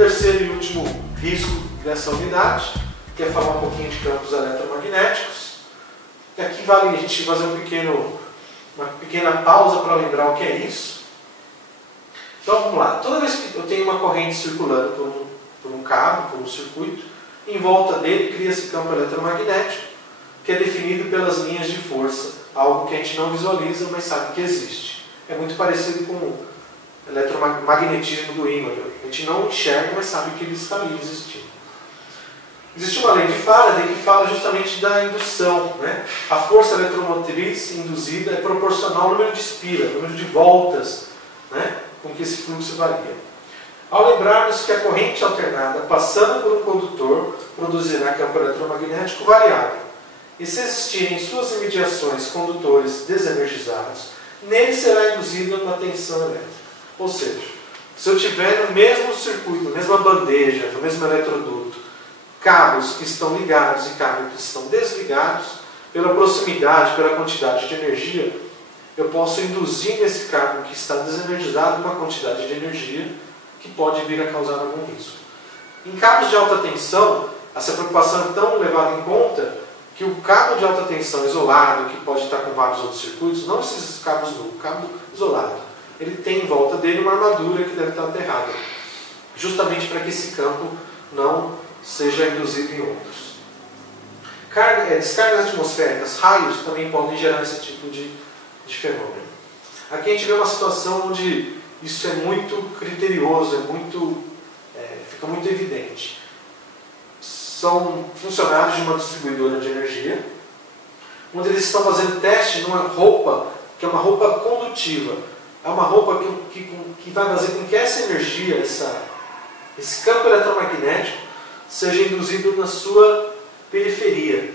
terceiro e último risco dessa unidade, que é falar um pouquinho de campos eletromagnéticos. E aqui vale a gente fazer uma pequena pausa para lembrar o que é isso. Então vamos lá, toda vez que eu tenho uma corrente circulando por um cabo, por um circuito, em volta dele cria-se campo eletromagnético, que é definido pelas linhas de força, algo que a gente não visualiza, mas sabe que existe. É muito parecido com o eletromagnetismo do ímã. A gente não enxerga, mas sabe que ele está ali existindo. Existe uma lei de Faraday que fala justamente da indução, né? A força eletromotriz induzida é proporcional ao número de espira, ao número de voltas, né? Com que esse fluxo varia. Ao lembrarmos que a corrente alternada passando por um condutor produzirá campo eletromagnético variável, e se existirem em suas imediações condutores desenergizados, nele será induzida uma tensão elétrica. Ou seja, se eu tiver no mesmo circuito, na mesma bandeja, no mesmo eletroduto, cabos que estão ligados e cabos que estão desligados, pela proximidade, pela quantidade de energia, eu posso induzir nesse cabo que está desenergizado uma quantidade de energia que pode vir a causar algum risco. Em cabos de alta tensão, essa preocupação é tão levada em conta que o cabo de alta tensão isolado, que pode estar com vários outros circuitos, não esses cabos nus, o cabo isolado, ele tem em volta dele uma armadura que deve estar aterrada, justamente para que esse campo não seja induzido em outros. Descargas atmosféricas, raios, também podem gerar esse tipo de fenômeno. Aqui a gente vê uma situação onde isso é muito criterioso, fica muito evidente. São funcionários de uma distribuidora de energia, onde eles estão fazendo teste numa roupa, que é uma roupa condutiva. É uma roupa que vai fazer com que essa energia, esse campo eletromagnético, seja induzido na sua periferia.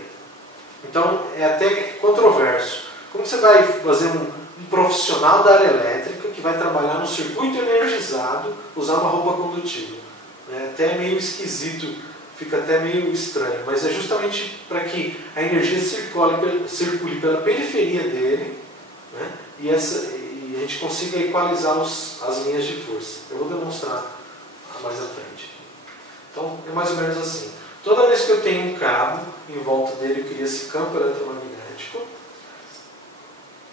Então, é até controverso. Como você vai fazer um profissional da área elétrica que vai trabalhar no circuito energizado usar uma roupa condutiva? É até meio esquisito, fica até meio estranho, mas é justamente para que a energia circule pela periferia dele, né, e a gente consiga equalizar as linhas de força. Eu vou demonstrar mais à frente. Então, é mais ou menos assim. Toda vez que eu tenho um cabo, em volta dele cria-se campo eletromagnético,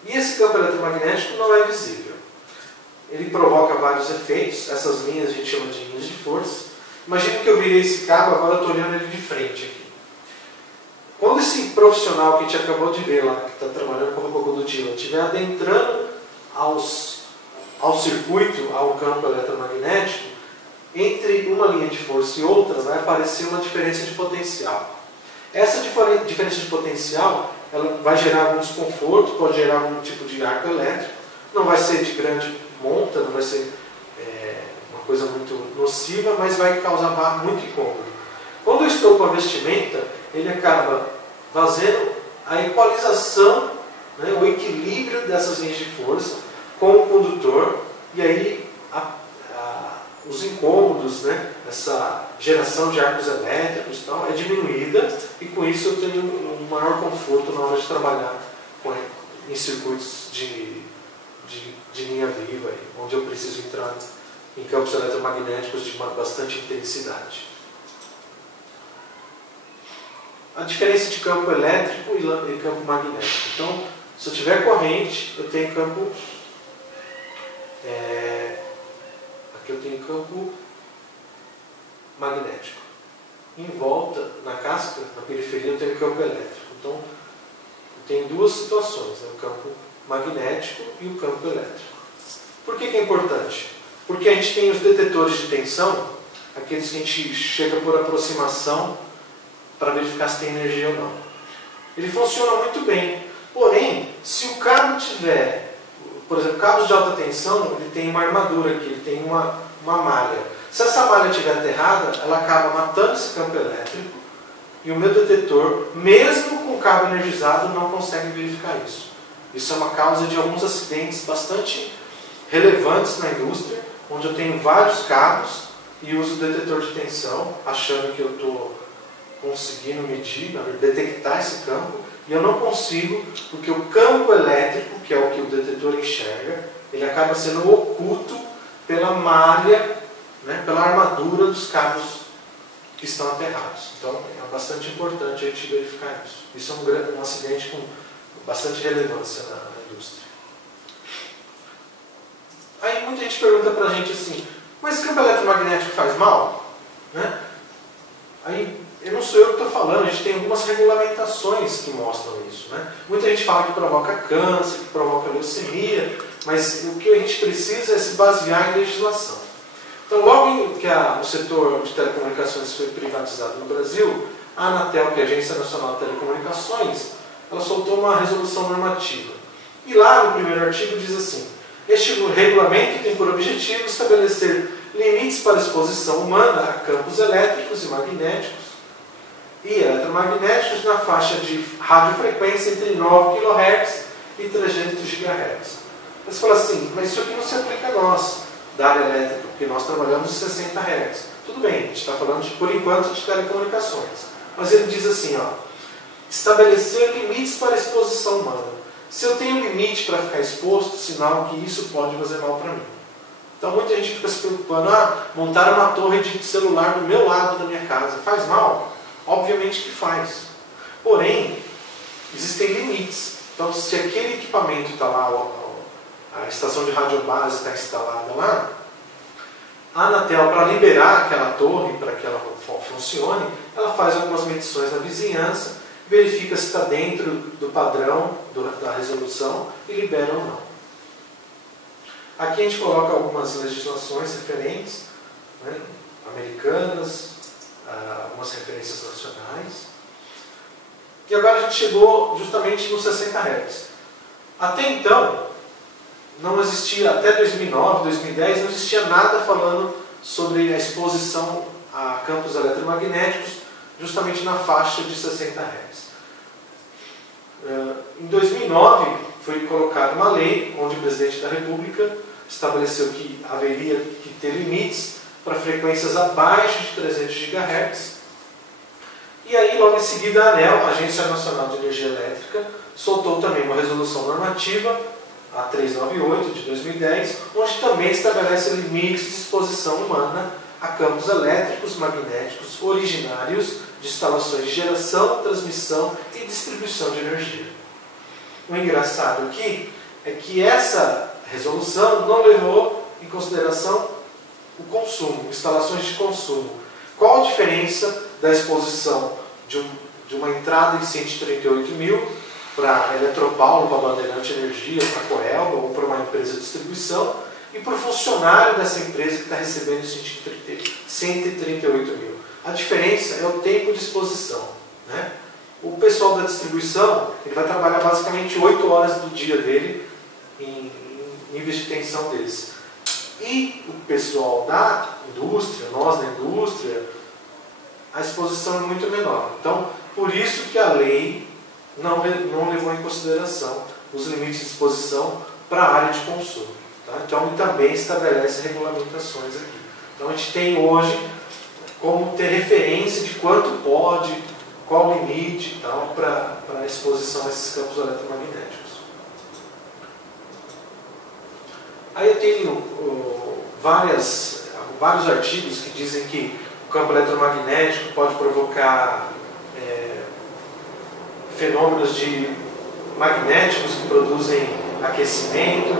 e esse campo eletromagnético não é visível. Ele provoca vários efeitos, essas linhas a gente chama de linhas de força. Imagina que eu virei esse cabo, agora eu estou olhando ele de frente aqui. Quando esse profissional que a gente acabou de ver lá, que está trabalhando com roupa condutiva, estiver adentrando ao circuito, ao campo eletromagnético, entre uma linha de força e outra vai aparecer uma diferença de potencial. Essa diferença de potencial ela vai gerar algum desconforto, pode gerar algum tipo de arco elétrico, não vai ser de grande monta, não vai ser uma coisa muito nociva, mas vai causar muito incômodo. Quando eu estou com a vestimenta, ele acaba fazendo a equalização, né, o equilíbrio dessas linhas de força com o condutor, e aí os incômodos, né, essa geração de arcos elétricos e tal, é diminuída, e com isso eu tenho um maior conforto na hora de trabalhar em circuitos de linha viva, onde eu preciso entrar em campos eletromagnéticos de bastante intensidade. A diferença de campo elétrico e campo magnético. Então, se eu tiver corrente, eu tenho campo... aqui eu tenho campo magnético. Em volta, na casca, na periferia, eu tenho campo elétrico. Então, eu tenho duas situações, né? O campo magnético e o campo elétrico. Por que é importante? Porque a gente tem os detetores de tensão, aqueles que a gente chega por aproximação para verificar se tem energia ou não. Ele funciona muito bem. Porém, se o cabo tiver, por exemplo, cabos de alta tensão, ele tem uma armadura aqui, ele tem uma malha. Se essa malha estiver aterrada, ela acaba matando esse campo elétrico e o meu detetor, mesmo com o cabo energizado, não consegue verificar isso. Isso é uma causa de alguns acidentes bastante relevantes na indústria, onde eu tenho vários cabos e uso o detetor de tensão, achando que eu estou conseguindo medir, detectar esse campo, e eu não consigo, porque o campo elétrico, que é o que o detetor enxerga, ele acaba sendo oculto pela malha né, pela armadura dos cabos que estão aterrados. Então é bastante importante a gente verificar isso. Isso é um acidente com bastante relevância na indústria. Aí muita gente pergunta pra gente assim, mas campo eletromagnético faz mal? Né? Aí, não sou eu que estou falando, a gente tem algumas regulamentações que mostram isso. Né? Muita gente fala que provoca câncer, que provoca leucemia, mas o que a gente precisa é se basear em legislação. Então, logo que o setor de telecomunicações foi privatizado no Brasil, a Anatel, que é a Agência Nacional de Telecomunicações, ela soltou uma resolução normativa. E lá no primeiro artigo diz assim, este regulamento tem por objetivo estabelecer limites para a exposição humana a campos elétricos e magnéticos e eletromagnéticos na faixa de radiofrequência entre 9 kHz e 300 GHz. Você fala assim, mas isso aqui não se aplica a nós, da área elétrica, porque nós trabalhamos em 60 Hz. Tudo bem, a gente está falando, por enquanto, de telecomunicações. Mas ele diz assim, ó, estabelecer limites para a exposição humana. Se eu tenho limite para ficar exposto, sinal que isso pode fazer mal para mim. Então muita gente fica se preocupando, montar uma torre de celular do meu lado da minha casa, faz mal? Obviamente que faz. Porém, existem limites. Então se aquele equipamento está lá, a estação de radiobase está instalada lá, a Anatel, para liberar aquela torre, para que ela funcione, ela faz algumas medições na vizinhança, verifica se está dentro do padrão da resolução e libera ou não. Aqui a gente coloca algumas legislações referentes, né, americanas, algumas referências nacionais. E agora a gente chegou justamente nos 60 Hz. Até então, não existia, até 2009, 2010, não existia nada falando sobre a exposição a campos eletromagnéticos justamente na faixa de 60 Hz. Em 2009, foi colocada uma lei onde o presidente da República estabeleceu que haveria que ter limites para frequências abaixo de 300 GHz. E aí, logo em seguida, a ANEEL, a Agência Nacional de Energia Elétrica, soltou também uma resolução normativa, a 398 de 2010, onde também estabelece limites de exposição humana a campos elétricos magnéticos originários de instalações de geração, transmissão e distribuição de energia. O engraçado aqui é que essa resolução não levou em consideração o consumo, instalações de consumo. Qual a diferença da exposição de uma entrada em 138 mil para a Eletropaulo, para a Bandeirante Energia, para a Coelba ou para uma empresa de distribuição e para o funcionário dessa empresa que está recebendo 138 mil? A diferença é o tempo de exposição, né? O pessoal da distribuição ele vai trabalhar basicamente 8 horas do dia dele em níveis de tensão desses. E o pessoal da indústria, nós da indústria, a exposição é muito menor. Então, por isso que a lei não levou em consideração os limites de exposição para a área de consumo. Tá? Então, ele também estabelece regulamentações aqui. Então, a gente tem hoje como ter referência de quanto pode, qual o limite para a exposição a esses campos eletromagnéticos. Aí eu tenho vários artigos que dizem que o campo eletromagnético pode provocar fenômenos magnéticos que produzem aquecimento.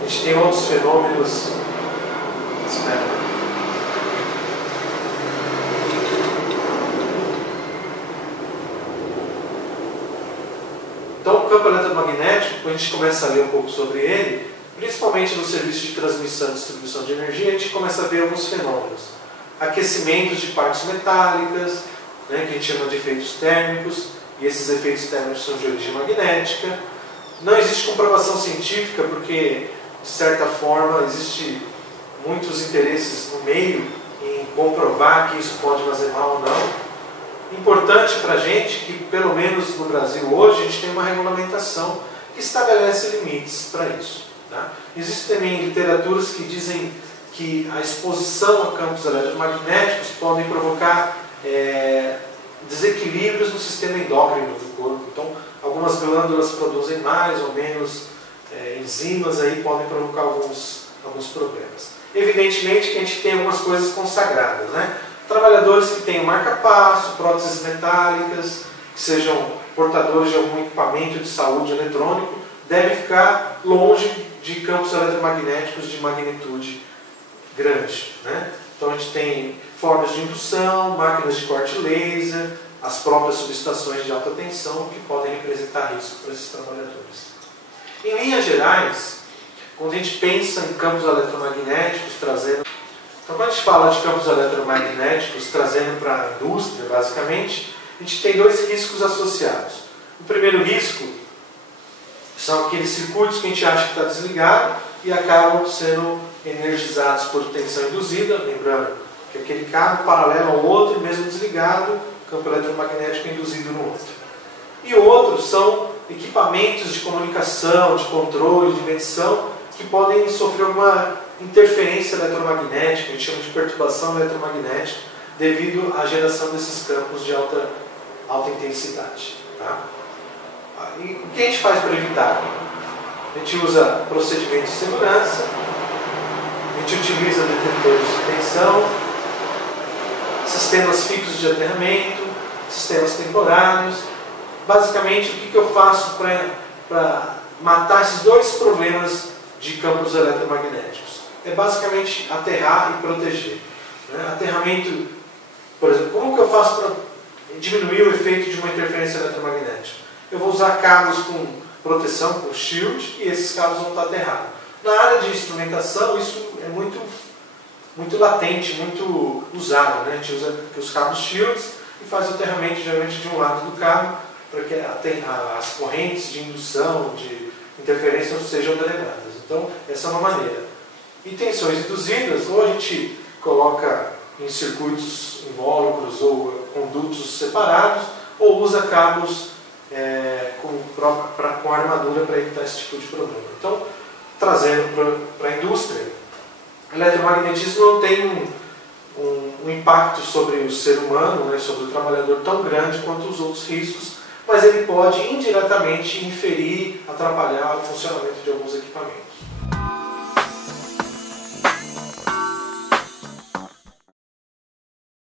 A gente tem outros fenômenos. Então, o campo eletromagnético, quando a gente começa a ler um pouco sobre ele, principalmente no serviço de transmissão e distribuição de energia, a gente começa a ver alguns fenômenos. Aquecimentos de partes metálicas, né, que a gente chama de efeitos térmicos, e esses efeitos térmicos são de origem magnética. Não existe comprovação científica, porque, de certa forma, existe muitos interesses no meio em comprovar que isso pode fazer mal ou não. Importante para a gente que, pelo menos no Brasil hoje, a gente tem uma regulamentação que estabelece limites para isso. Tá? Existem também literaturas que dizem que a exposição a campos eletromagnéticos podem provocar desequilíbrios no sistema endócrino do corpo. Então, algumas glândulas produzem mais ou menos enzimas, aí podem provocar alguns problemas. Evidentemente que a gente tem algumas coisas consagradas, né? Trabalhadores que tenham marca-passo, próteses metálicas, que sejam portadores de algum equipamento de saúde eletrônico, devem ficar longe de campos eletromagnéticos de magnitude grande, né? Então a gente tem formas de indução, máquinas de corte laser, as próprias subestações de alta tensão que podem representar risco para esses trabalhadores. Em linhas gerais, quando a gente pensa em campos eletromagnéticos trazendo... Então quando a gente fala de campos eletromagnéticos trazendo para a indústria, basicamente, a gente tem dois riscos associados. O primeiro risco são aqueles circuitos que a gente acha que está desligado e acabam sendo energizados por tensão induzida, lembrando que aquele cabo paralelo ao outro, mesmo desligado, campo eletromagnético induzido no outro. E outros são equipamentos de comunicação, de controle, de medição, que podem sofrer uma interferência eletromagnética, a gente chama de perturbação eletromagnética, devido à geração desses campos de alta intensidade. Tá? E o que a gente faz para evitar? A gente usa procedimentos de segurança, a gente utiliza detectores de tensão, sistemas fixos de aterramento, sistemas temporários. Basicamente, o que eu faço para matar esses dois problemas de campos eletromagnéticos? É basicamente aterrar e proteger. Né? Aterramento, por exemplo, como que eu faço para diminuir o efeito de uma interferência eletromagnética? Eu vou usar cabos com proteção, com shield, e esses cabos vão estar aterrados. Na área de instrumentação, isso é muito latente, muito usado. Né? A gente usa os cabos shields e faz o aterramento geralmente de um lado do cabo para que as correntes de indução, de interferência sejam drenadas. Então, essa é uma maneira. E tensões induzidas, ou a gente coloca em circuitos invólucros ou condutos separados, ou usa cabos com armadura para evitar esse tipo de problema. Então, trazendo para a indústria, o eletromagnetismo não tem um impacto sobre o ser humano, né, sobre o trabalhador tão grande quanto os outros riscos, mas ele pode indiretamente inferir, atrapalhar o funcionamento de alguns equipamentos.